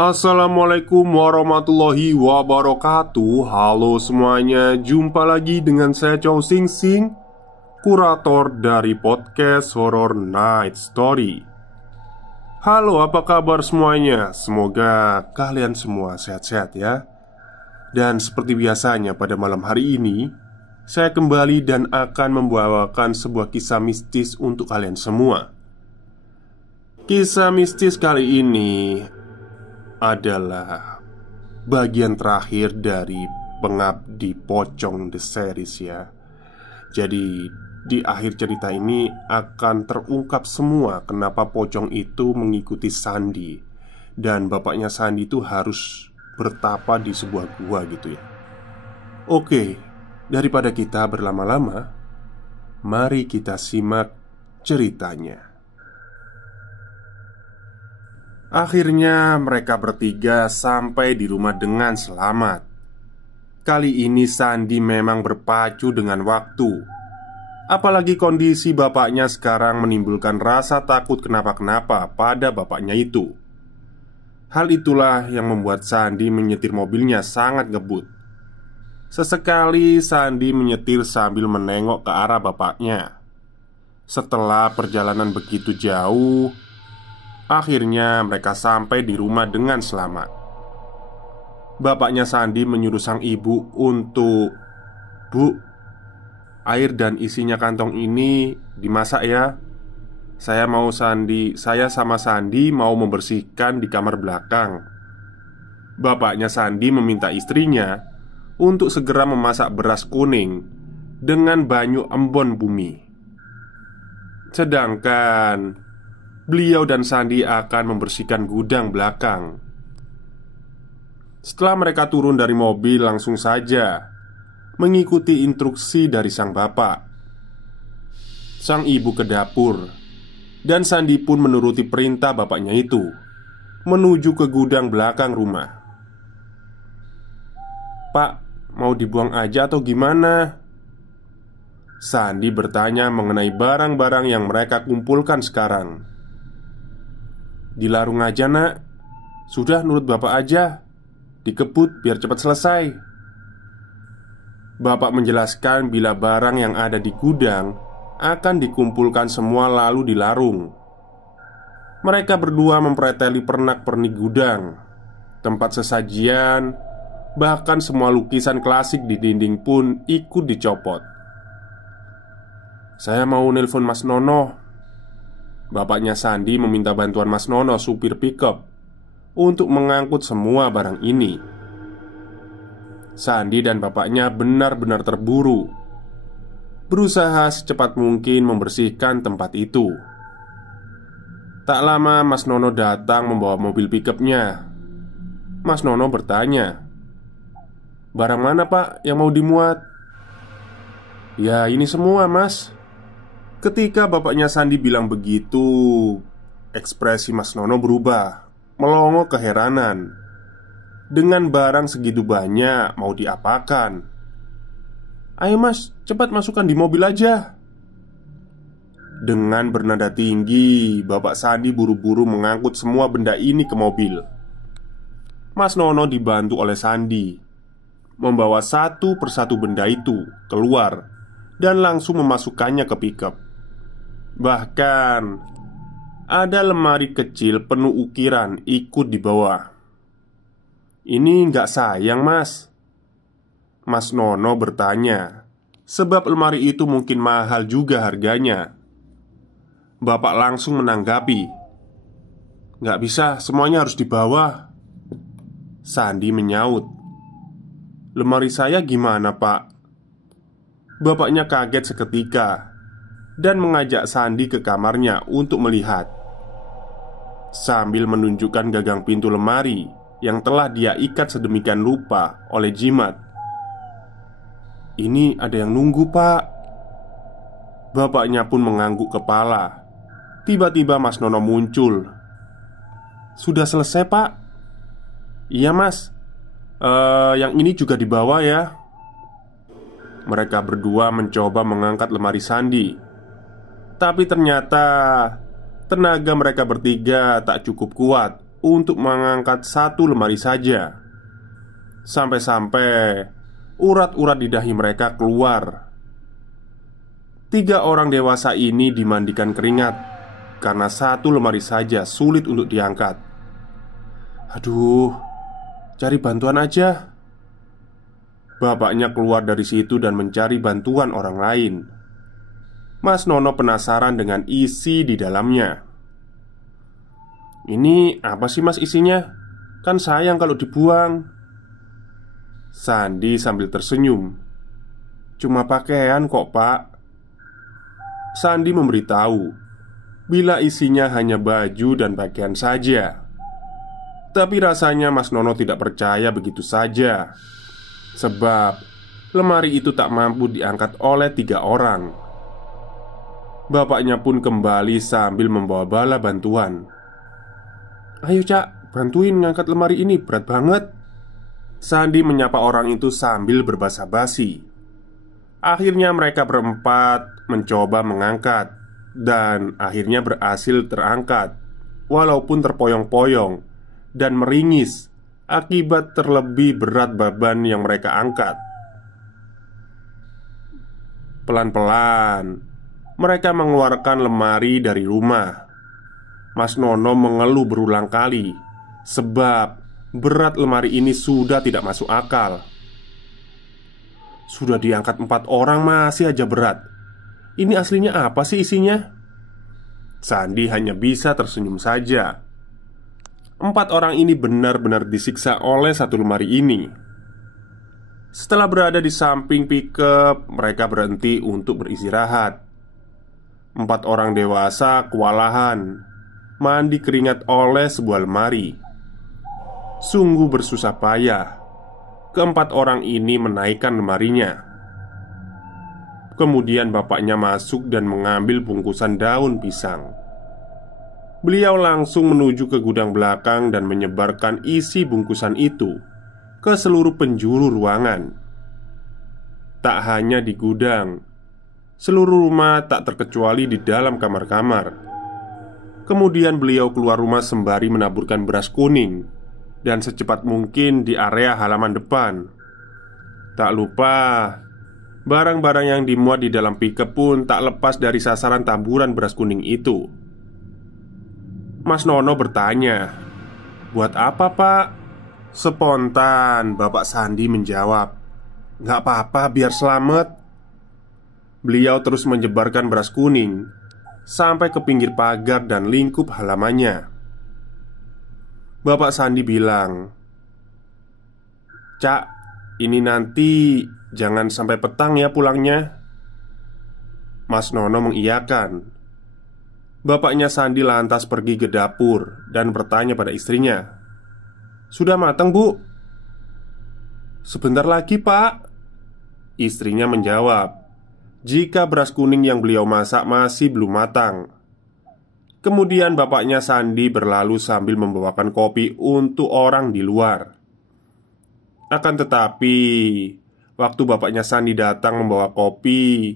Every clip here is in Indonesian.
Assalamualaikum warahmatullahi wabarakatuh. Halo semuanya, jumpa lagi dengan saya Chow Sing Sing, kurator dari podcast Horror Night Story. Halo, apa kabar semuanya? Semoga kalian semua sehat-sehat ya. Dan seperti biasanya pada malam hari ini, saya kembali dan akan membawakan sebuah kisah mistis untuk kalian semua. Kisah mistis kali ini adalah bagian terakhir dari Pengabdi Pocong The Series ya. Jadi di akhir cerita ini akan terungkap semua kenapa Pocong itu mengikuti Sandi. Dan bapaknya Sandi itu harus bertapa di sebuah gua gitu ya. Oke, daripada kita berlama-lama, mari kita simak ceritanya. Akhirnya mereka bertiga sampai di rumah dengan selamat. Kali ini Sandi memang berpacu dengan waktu. Apalagi kondisi bapaknya sekarang menimbulkan rasa takut kenapa-kenapa pada bapaknya itu. Hal itulah yang membuat Sandi menyetir mobilnya sangat ngebut. Sesekali Sandi menyetir sambil menengok ke arah bapaknya. Setelah perjalanan begitu jauh, akhirnya mereka sampai di rumah dengan selamat. Bapaknya Sandi menyuruh sang ibu untuk, "Bu, air dan isinya kantong ini dimasak ya. Saya sama Sandi mau membersihkan di kamar belakang." Bapaknya Sandi meminta istrinya untuk segera memasak beras kuning dengan banyu embon bumi. Sedangkan beliau dan Sandi akan membersihkan gudang belakang. Setelah mereka turun dari mobil, langsung saja mengikuti instruksi dari sang bapak. Sang ibu ke dapur, dan Sandi pun menuruti perintah bapaknya itu, menuju ke gudang belakang rumah. "Pak, mau dibuang aja atau gimana?" Sandi bertanya mengenai barang-barang yang mereka kumpulkan sekarang. "Dilarung aja nak. Sudah nurut bapak aja. Dikebut biar cepat selesai." Bapak menjelaskan bila barang yang ada di gudang akan dikumpulkan semua lalu dilarung. Mereka berdua mempreteli pernak-pernik gudang, tempat sesajian, bahkan semua lukisan klasik di dinding pun ikut dicopot. "Saya mau nelpon Mas Nono." Bapaknya Sandi meminta bantuan Mas Nono, supir pickup, untuk mengangkut semua barang ini. Sandi dan bapaknya benar-benar terburu, berusaha secepat mungkin membersihkan tempat itu. Tak lama Mas Nono datang membawa mobil pickupnya. Mas Nono bertanya, "Barang mana pak yang mau dimuat?" "Ya ini semua mas." Ketika bapaknya Sandi bilang begitu, ekspresi Mas Nono berubah, melongo keheranan. Dengan barang segitu banyak mau diapakan? "Ayo mas, cepat masukkan di mobil aja." Dengan bernada tinggi, Bapak Sandi buru-buru mengangkut semua benda ini ke mobil. Mas Nono dibantu oleh Sandi membawa satu persatu benda itu keluar dan langsung memasukkannya ke pickup. Bahkan ada lemari kecil penuh ukiran ikut di bawah. "Ini nggak sayang mas?" Mas Nono bertanya, sebab lemari itu mungkin mahal juga harganya. Bapak langsung menanggapi, "Nggak bisa, semuanya harus dibawa." Sandi menyaut, "Lemari saya gimana pak?" Bapaknya kaget seketika dan mengajak Sandi ke kamarnya untuk melihat. Sambil menunjukkan gagang pintu lemari yang telah dia ikat sedemikian rupa oleh jimat. "Ini ada yang nunggu pak." Bapaknya pun mengangguk kepala. Tiba-tiba Mas Nono muncul. "Sudah selesai pak?" "Iya mas. Yang ini juga dibawa ya." Mereka berdua mencoba mengangkat lemari Sandi, tapi ternyata tenaga mereka bertiga tak cukup kuat untuk mengangkat satu lemari saja. Sampai-sampai urat-urat di dahi mereka keluar. 3 orang dewasa ini dimandikan keringat karena satu lemari saja sulit untuk diangkat. Aduh, cari bantuan aja. Bapaknya keluar dari situ dan mencari bantuan orang lain. Mas Nono penasaran dengan isi di dalamnya. "Ini apa sih mas isinya? Kan sayang kalau dibuang." Sandi sambil tersenyum. "Cuma pakaian kok pak." Sandi memberitahu bila isinya hanya baju dan pakaian saja. Tapi rasanya Mas Nono tidak percaya begitu saja. Sebab lemari itu tak mampu diangkat oleh 3 orang. Bapaknya pun kembali sambil membawa bala bantuan. "Ayo cak, bantuin ngangkat lemari ini, berat banget." Sandi menyapa orang itu sambil berbasa-basi. Akhirnya mereka berempat mencoba mengangkat. Dan akhirnya berhasil terangkat, walaupun terpoyong-poyong dan meringis akibat terlebih berat beban yang mereka angkat. Pelan-pelan mereka mengeluarkan lemari dari rumah. Mas Nono mengeluh berulang kali sebab berat lemari ini sudah tidak masuk akal. Sudah diangkat 4 orang masih aja berat. Ini aslinya apa sih isinya? Sandi hanya bisa tersenyum saja. 4 orang ini benar-benar disiksa oleh satu lemari ini. Setelah berada di samping pickup, mereka berhenti untuk beristirahat. 4 orang dewasa kewalahan mandi keringat oleh sebuah lemari. Sungguh bersusah payah keempat orang ini menaikkan lemarinya. Kemudian bapaknya masuk dan mengambil bungkusan daun pisang. Beliau langsung menuju ke gudang belakang dan menyebarkan isi bungkusan itu ke seluruh penjuru ruangan. Tak hanya di gudang, seluruh rumah tak terkecuali di dalam kamar-kamar. Kemudian beliau keluar rumah sembari menaburkan beras kuning dan secepat mungkin di area halaman depan. Tak lupa, barang-barang yang dimuat di dalam pickup pun tak lepas dari sasaran taburan beras kuning itu. Mas Nono bertanya, "Buat apa pak?" Spontan Bapak Sandi menjawab, "Nggak apa-apa, biar selamat." Beliau terus menyebarkan beras kuning sampai ke pinggir pagar dan lingkup halamannya. Bapak Sandi bilang, "Cak, ini nanti jangan sampai petang ya pulangnya." Mas Nono mengiyakan. Bapaknya Sandi lantas pergi ke dapur dan bertanya pada istrinya, "Sudah matang bu?" "Sebentar lagi pak." Istrinya menjawab, jika beras kuning yang beliau masak masih belum matang. Kemudian bapaknya Sandi berlalu sambil membawakan kopi untuk orang di luar. Akan tetapi, waktu bapaknya Sandi datang membawa kopi,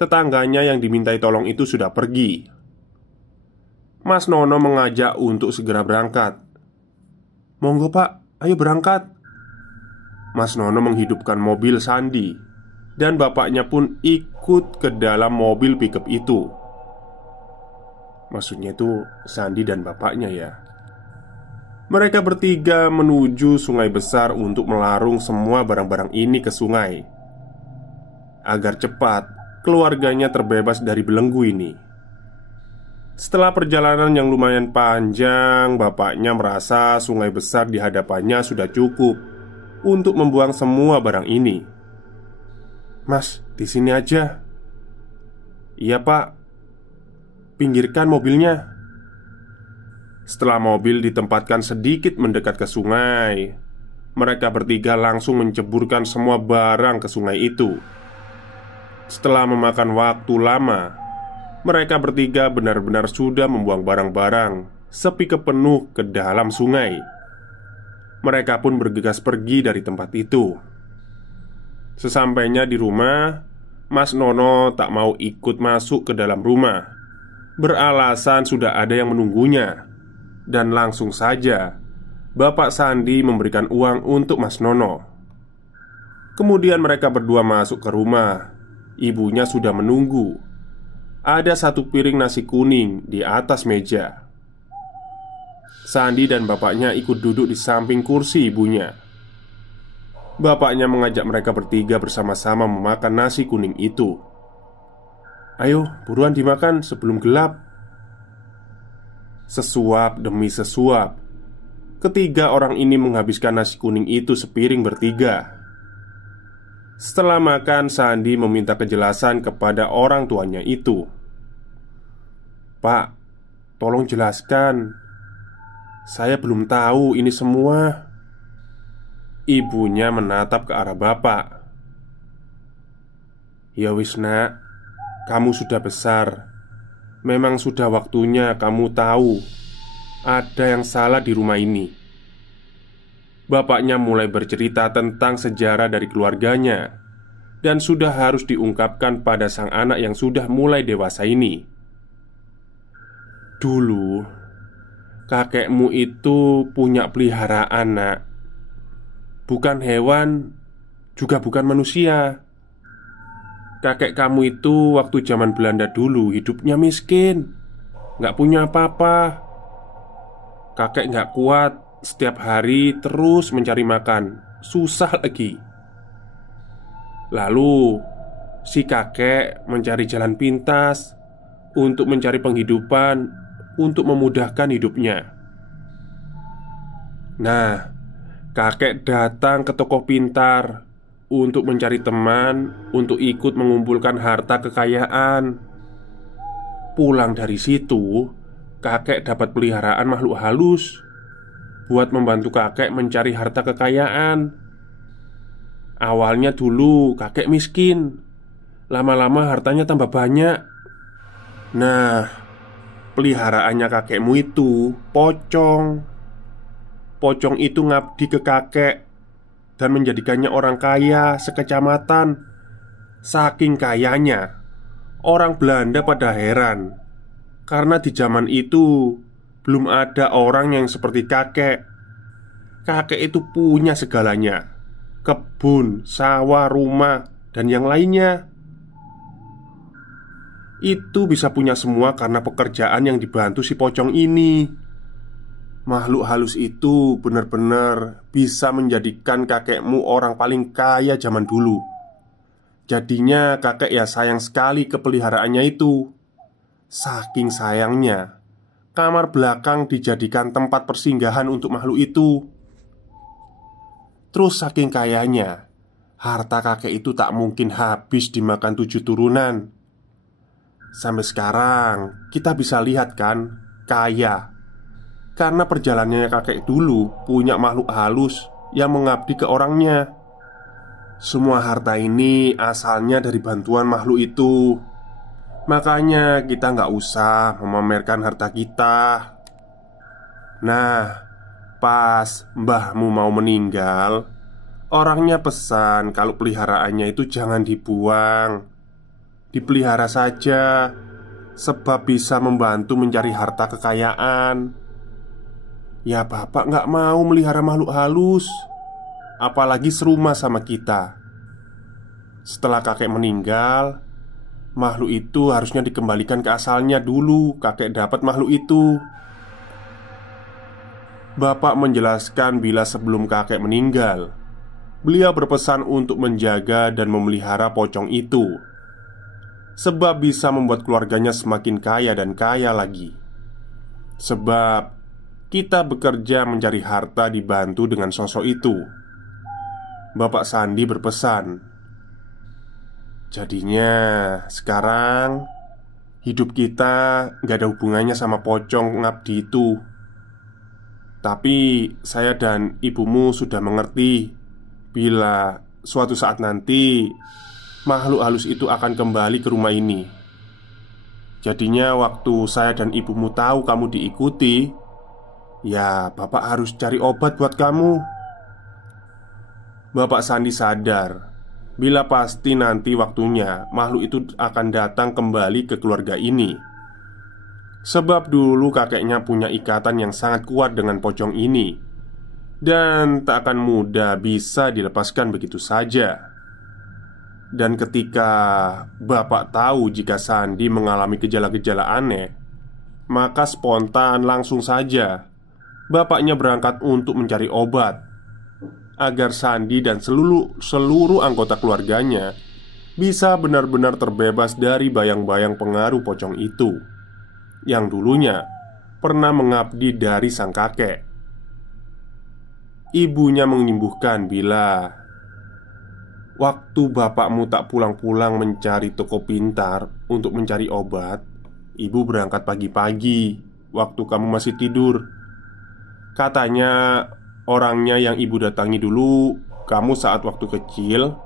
tetangganya yang dimintai tolong itu sudah pergi. Mas Nono mengajak untuk segera berangkat. "Monggo pak, ayo berangkat." Mas Nono menghidupkan mobil Sandi, dan bapaknya pun ikut ke dalam mobil pickup itu. Maksudnya itu Sandi dan bapaknya ya. Mereka bertiga menuju sungai besar untuk melarung semua barang-barang ini ke sungai, agar cepat keluarganya terbebas dari belenggu ini. Setelah perjalanan yang lumayan panjang, bapaknya merasa sungai besar di hadapannya sudah cukup untuk membuang semua barang ini. "Mas, di sini aja." "Iya pak." "Pinggirkan mobilnya." Setelah mobil ditempatkan sedikit mendekat ke sungai, mereka bertiga langsung menceburkan semua barang ke sungai itu. Setelah memakan waktu lama, mereka bertiga benar-benar sudah membuang barang-barang sepike penuh ke dalam sungai. Mereka pun bergegas pergi dari tempat itu. Sesampainya di rumah, Mas Nono tak mau ikut masuk ke dalam rumah, beralasan sudah ada yang menunggunya. Dan langsung saja Bapak Sandi memberikan uang untuk Mas Nono. Kemudian mereka berdua masuk ke rumah. Ibunya sudah menunggu. Ada satu piring nasi kuning di atas meja. Sandi dan bapaknya ikut duduk di samping kursi ibunya. Bapaknya mengajak mereka bertiga bersama-sama memakan nasi kuning itu. "Ayo, buruan dimakan sebelum gelap." Sesuap demi sesuap, ketiga orang ini menghabiskan nasi kuning itu sepiring bertiga. Setelah makan, Sandi meminta kejelasan kepada orang tuanya itu. "Pak, tolong jelaskan. Saya belum tahu ini semua." Ibunya menatap ke arah bapak. "Ya wis nak, kamu sudah besar. Memang sudah waktunya kamu tahu ada yang salah di rumah ini." Bapaknya mulai bercerita tentang sejarah dari keluarganya dan sudah harus diungkapkan pada sang anak yang sudah mulai dewasa ini. "Dulu, kakekmu itu punya peliharaan, nak. Bukan hewan, juga bukan manusia. Kakek kamu itu waktu zaman Belanda dulu hidupnya miskin, nggak punya apa-apa. Kakek nggak kuat, setiap hari terus mencari makan, susah lagi. Lalu si kakek mencari jalan pintas untuk mencari penghidupan, untuk memudahkan hidupnya. Nah, kakek datang ke toko pintar untuk mencari teman, untuk ikut mengumpulkan harta kekayaan. Pulang dari situ, kakek dapat peliharaan makhluk halus buat membantu kakek mencari harta kekayaan. Awalnya dulu kakek miskin, lama-lama hartanya tambah banyak. Nah, peliharaannya kakekmu itu pocong. Pocong itu ngabdi ke kakek dan menjadikannya orang kaya sekecamatan. Saking kayanya, orang Belanda pada heran karena di zaman itu belum ada orang yang seperti kakek. Kakek itu punya segalanya: kebun, sawah, rumah, dan yang lainnya. Itu bisa punya semua karena pekerjaan yang dibantu si pocong ini. Makhluk halus itu benar-benar bisa menjadikan kakekmu orang paling kaya zaman dulu. Jadinya kakek ya sayang sekali ke peliharaannya itu. Saking sayangnya, kamar belakang dijadikan tempat persinggahan untuk makhluk itu. Terus saking kayanya, harta kakek itu tak mungkin habis dimakan 7 turunan. Sampai sekarang kita bisa lihat kan, kaya karena perjalanannya kakek dulu punya makhluk halus yang mengabdi ke orangnya. Semua harta ini asalnya dari bantuan makhluk itu. Makanya kita nggak usah memamerkan harta kita. Nah, pas mbahmu mau meninggal, orangnya pesan kalau peliharaannya itu jangan dibuang, dipelihara saja, sebab bisa membantu mencari harta kekayaan. Ya bapak nggak mau melihara makhluk halus, apalagi serumah sama kita. Setelah kakek meninggal, makhluk itu harusnya dikembalikan ke asalnya dulu kakek dapat makhluk itu. Bapak menjelaskan bila sebelum kakek meninggal, beliau berpesan untuk menjaga dan memelihara pocong itu, sebab bisa membuat keluarganya semakin kaya dan kaya lagi. Sebab kita bekerja mencari harta dibantu dengan sosok itu. Bapak Sandi berpesan, jadinya sekarang hidup kita gak ada hubungannya sama pocong ngabdi itu. Tapi saya dan ibumu sudah mengerti bila suatu saat nanti makhluk halus itu akan kembali ke rumah ini. Jadinya waktu saya dan ibumu tahu kamu diikuti, ya bapak harus cari obat buat kamu. Bapak Sandi sadar bila pasti nanti waktunya makhluk itu akan datang kembali ke keluarga ini. Sebab dulu kakeknya punya ikatan yang sangat kuat dengan pocong ini, dan tak akan mudah bisa dilepaskan begitu saja. Dan ketika bapak tahu jika Sandi mengalami gejala-gejala aneh, maka spontan langsung saja bapaknya berangkat untuk mencari obat agar Sandi dan seluruh anggota keluarganya bisa benar-benar terbebas dari bayang-bayang pengaruh pocong itu yang dulunya pernah mengabdi dari sang kakek. Ibunya menyembuhkan bila waktu bapakmu tak pulang-pulang mencari toko pintar untuk mencari obat, ibu berangkat pagi-pagi waktu kamu masih tidur. Katanya orangnya yang ibu datangi dulu kamu saat waktu kecil.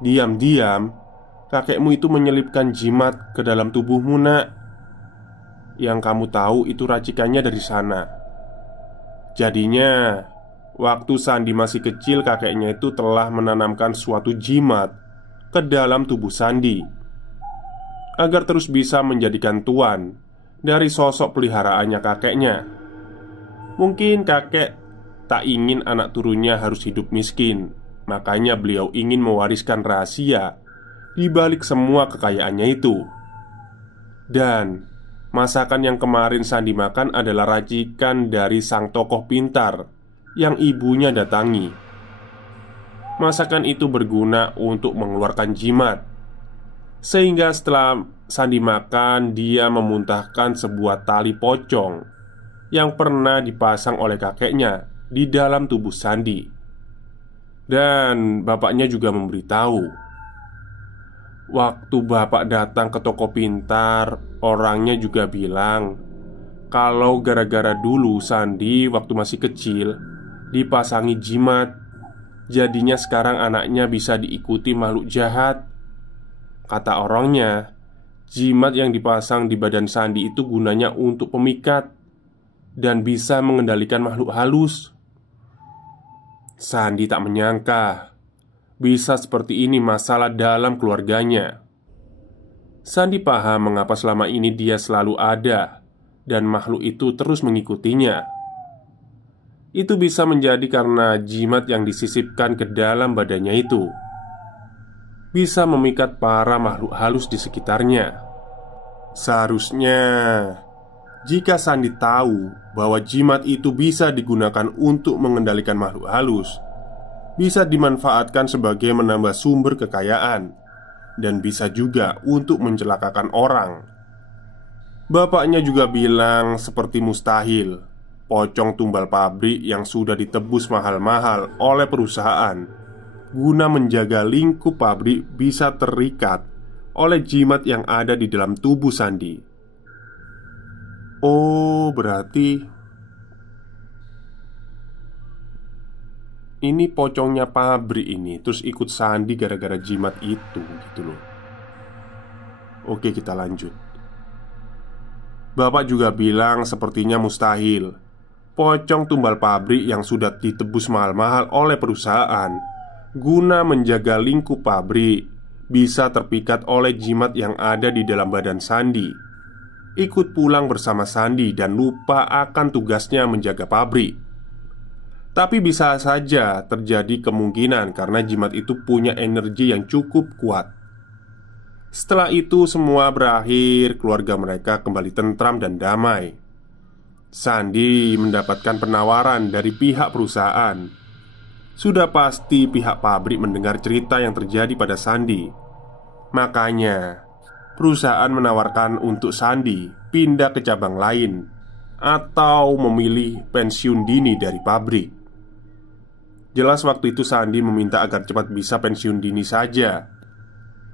Diam-diam kakekmu itu menyelipkan jimat ke dalam tubuhmu, nak. Yang kamu tahu itu racikannya dari sana. Jadinya waktu Sandi masih kecil, kakeknya itu telah menanamkan suatu jimat ke dalam tubuh Sandi agar terus bisa menjadikan tuan dari sosok peliharaannya kakeknya. Mungkin kakek tak ingin anak turunnya harus hidup miskin, makanya beliau ingin mewariskan rahasia di balik semua kekayaannya itu. Dan masakan yang kemarin Sandi makan adalah racikan dari sang tokoh pintar yang ibunya datangi. Masakan itu berguna untuk mengeluarkan jimat, sehingga setelah Sandi makan, dia memuntahkan sebuah tali pocong yang pernah dipasang oleh kakeknya di dalam tubuh Sandi. Dan bapaknya juga memberitahu, waktu bapak datang ke toko pintar, orangnya juga bilang kalau gara-gara dulu Sandi waktu masih kecil dipasangi jimat, jadinya sekarang anaknya bisa diikuti makhluk jahat. Kata orangnya, jimat yang dipasang di badan Sandi itu gunanya untuk pemikat dan bisa mengendalikan makhluk halus. Sandi tak menyangka bisa seperti ini masalah dalam keluarganya. Sandi paham mengapa selama ini dia selalu ada dan makhluk itu terus mengikutinya. Itu bisa menjadi karena jimat yang disisipkan ke dalam badannya itu bisa memikat para makhluk halus di sekitarnya. Seharusnya jika Sandi tahu bahwa jimat itu bisa digunakan untuk mengendalikan makhluk halus, bisa dimanfaatkan sebagai menambah sumber kekayaan, dan bisa juga untuk mencelakakan orang. Bapaknya juga bilang seperti mustahil pocong tumbal pabrik yang sudah ditebus mahal-mahal oleh perusahaan guna menjaga lingkup pabrik bisa terikat oleh jimat yang ada di dalam tubuh Sandi. Oh, berarti ini pocongnya pabrik ini terus ikut Sandi gara-gara jimat itu gitu loh. Oke, kita lanjut. Bapak juga bilang sepertinya mustahil pocong tumbal pabrik yang sudah ditebus mahal-mahal oleh perusahaan guna menjaga lingkup pabrik bisa terpikat oleh jimat yang ada di dalam badan Sandi, ikut pulang bersama Sandi dan lupa akan tugasnya menjaga pabrik. Tapi bisa saja terjadi kemungkinan karena jimat itu punya energi yang cukup kuat. Setelah itu semua berakhir, keluarga mereka kembali tentram dan damai. Sandi mendapatkan penawaran dari pihak perusahaan. Sudah pasti pihak pabrik mendengar cerita yang terjadi pada Sandi. Makanya perusahaan menawarkan untuk Sandi pindah ke cabang lain atau memilih pensiun dini dari pabrik. Jelas waktu itu Sandi meminta agar cepat bisa pensiun dini saja.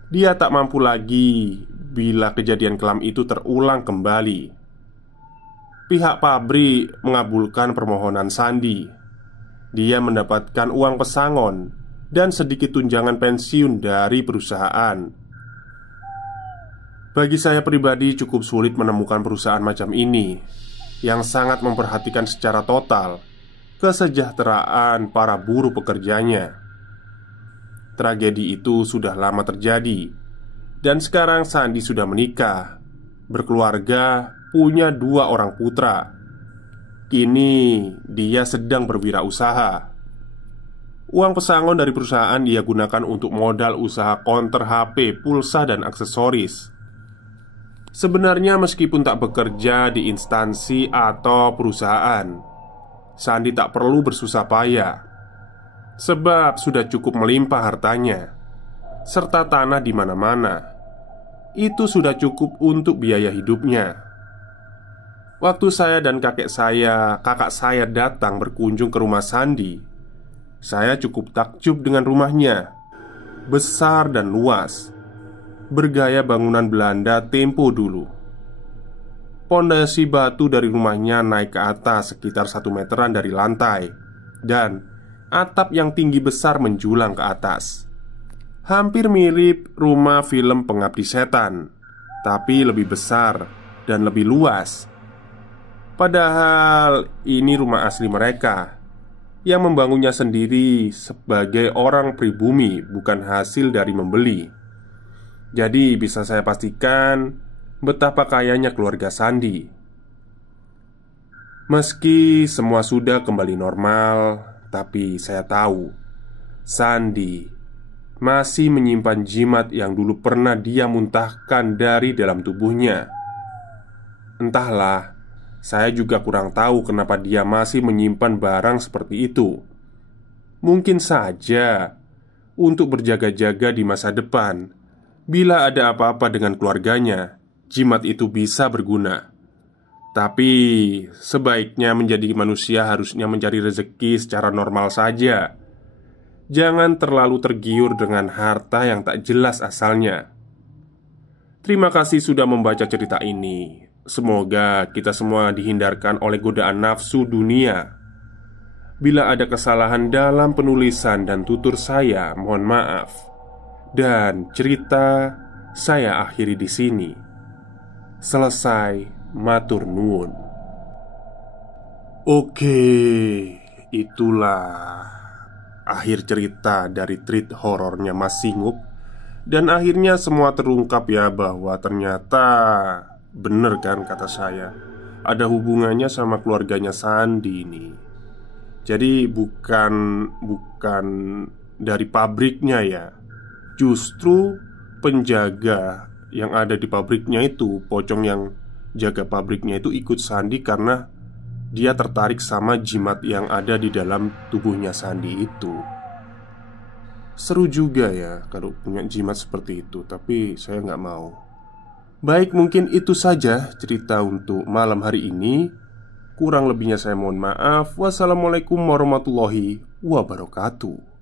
Dia tak mampu lagi bila kejadian kelam itu terulang kembali. Pihak pabrik mengabulkan permohonan Sandi. Dia mendapatkan uang pesangon dan sedikit tunjangan pensiun dari perusahaan. Bagi saya pribadi cukup sulit menemukan perusahaan macam ini yang sangat memperhatikan secara total kesejahteraan para buruh pekerjanya. Tragedi itu sudah lama terjadi, dan sekarang Sandi sudah menikah, berkeluarga, punya 2 orang putra. Kini dia sedang berwirausaha. Uang pesangon dari perusahaan ia gunakan untuk modal usaha konter HP, pulsa, dan aksesoris. Sebenarnya meskipun tak bekerja di instansi atau perusahaan, Sandi tak perlu bersusah payah, sebab sudah cukup melimpah hartanya, serta tanah di mana-mana. Itu sudah cukup untuk biaya hidupnya. Waktu saya dan kakak saya datang berkunjung ke rumah Sandi, saya cukup takjub dengan rumahnya. Besar dan luas, bergaya bangunan Belanda tempo dulu. Pondasi batu dari rumahnya naik ke atas sekitar 1 meteran dari lantai, dan atap yang tinggi besar menjulang ke atas. Hampir mirip rumah film Pengabdi Setan, tapi lebih besar dan lebih luas. Padahal ini rumah asli mereka, yang membangunnya sendiri sebagai orang pribumi, bukan hasil dari membeli. Jadi bisa saya pastikan betapa kayanya keluarga Sandi. Meski semua sudah kembali normal, tapi saya tahu Sandi masih menyimpan jimat yang dulu pernah dia muntahkan dari dalam tubuhnya. Entahlah, saya juga kurang tahu kenapa dia masih menyimpan barang seperti itu. Mungkin saja untuk berjaga-jaga di masa depan. Bila ada apa-apa dengan keluarganya, jimat itu bisa berguna. Tapi sebaiknya menjadi manusia harusnya mencari rezeki secara normal saja. Jangan terlalu tergiur dengan harta yang tak jelas asalnya. Terima kasih sudah membaca cerita ini. Semoga kita semua dihindarkan oleh godaan nafsu dunia. Bila ada kesalahan dalam penulisan dan tutur saya, mohon maaf. Dan cerita saya akhiri di sini. Selesai, matur nuwun. Oke, itulah akhir cerita dari treat horornya Mas Singuk. Dan akhirnya semua terungkap ya, bahwa ternyata bener kan kata saya, ada hubungannya sama keluarganya Sandi ini. Jadi bukan dari pabriknya ya. Justru penjaga yang ada di pabriknya itu, pocong yang jaga pabriknya itu ikut Sandi karena dia tertarik sama jimat yang ada di dalam tubuhnya Sandi itu. Seru juga ya kalau punya jimat seperti itu, tapi saya nggak mau. Baik, mungkin itu saja cerita untuk malam hari ini. Kurang lebihnya saya mohon maaf. Wassalamualaikum warahmatullahi wabarakatuh.